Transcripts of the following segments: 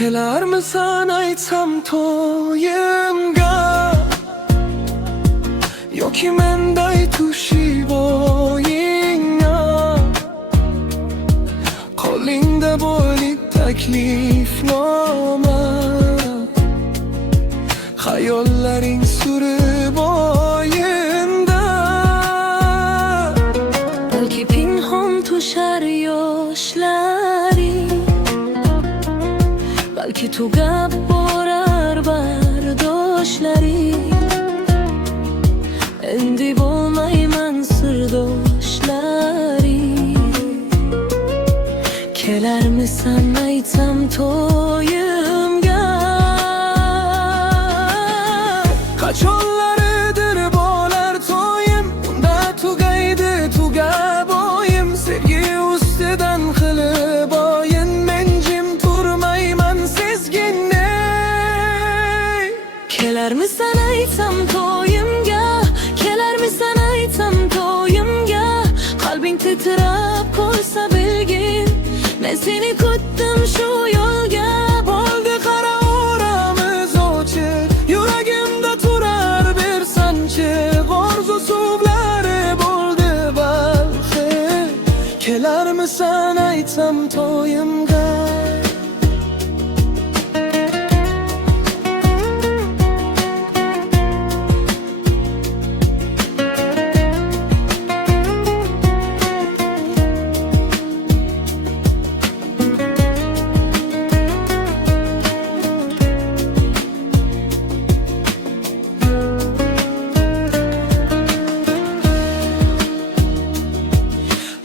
Kelarmisan aytsam to'yimga, yoki menday tushib-o'yinga. Qo'lingda bo'lik taklifnoma, xayollaring surib o'yinda. Balki pinhon to'shar yoshlaring, balki tugab borar bardoshlaring. Endi bo'lmayman sirdoshlaring. Kelarmisan aytsam to'yimga? Qachonlaridir bo'lar to'yim, unda tugaydi tugab o'yim. Sevgi ustidan qilib o'yin, men jim turmayman sezginni. Kelarmisan aytsam to'yimga? Kelarmisan aytsam to'yimga? Qalbing titrab qolsa bilgin, men seni kutdim shu yo'lga. Bo'ldi qara o'ramiz ochiq, yuragimda turar bir sanchiq orzu suvlari bo'ldi balqi. Kelarmisan aytsam to'yimga?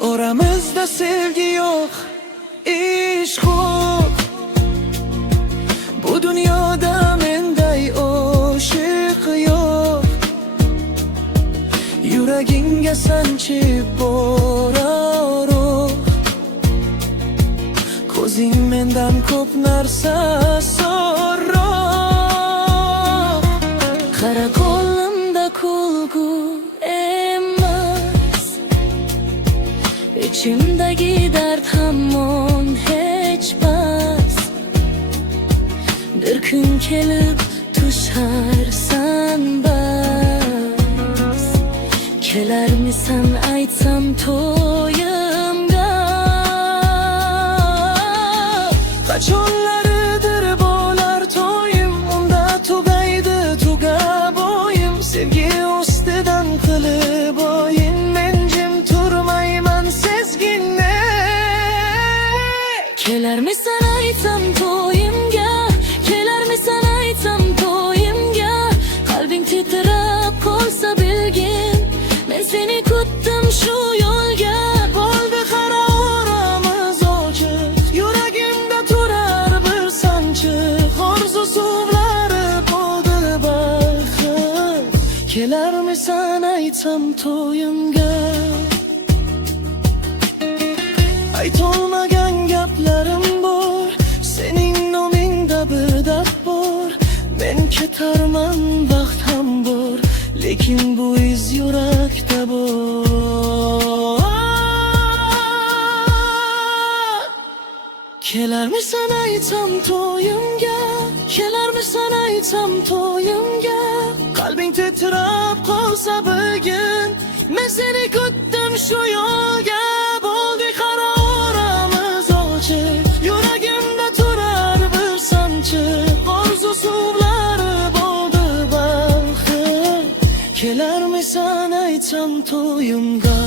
Oramizda sevgi yo'q, ishq yo'q. Bu dunyoda menday oshiq yo'q. Yuragingga sanchib borar ruh, ko'zing mendan ko'p narsa so'rroq. Qara qo'limda kulgu emas, ichimdagi dard hamon hech bas. Bir kun kelib tusharsan bas. Kelarmisan aytsam to'yimga? Qachonlaridir bo'lar to'yim, unda tugaydi tugab o'yim. Sevgi ustidan qilib o'yin, men jim turmayman sezginni. Kelarmisan aytsam to'yimga? Kelarmisan aytsam to'yimga? Qalbing titrab qolsa bilgin, men seni kutdim shu yo'lga. Bo'ldi qara o'ramiz ochiq, yuragimda turar bir sanchiq orzu suvlari bo'ldi balqib. Kelarmisan aytsam to'yimga? Aytolmagan gaplarim bor, sening nomingda bir dard bor. Men ketarman, vaqt ham bor, lekin bu iz yurakda bor. Kelarmisan aytsam to'yimga? Kelarmisan aytsam to'yimga? Qalbing titrab qolsa bilgin, men seni kutdim shu yo'lga. Bo'ldi qara o'ramiz ochiq, yuragimda turar bir sanchiq orzu suvlari bo'ldi balqib. Kelarmisan aytsam to'yimga?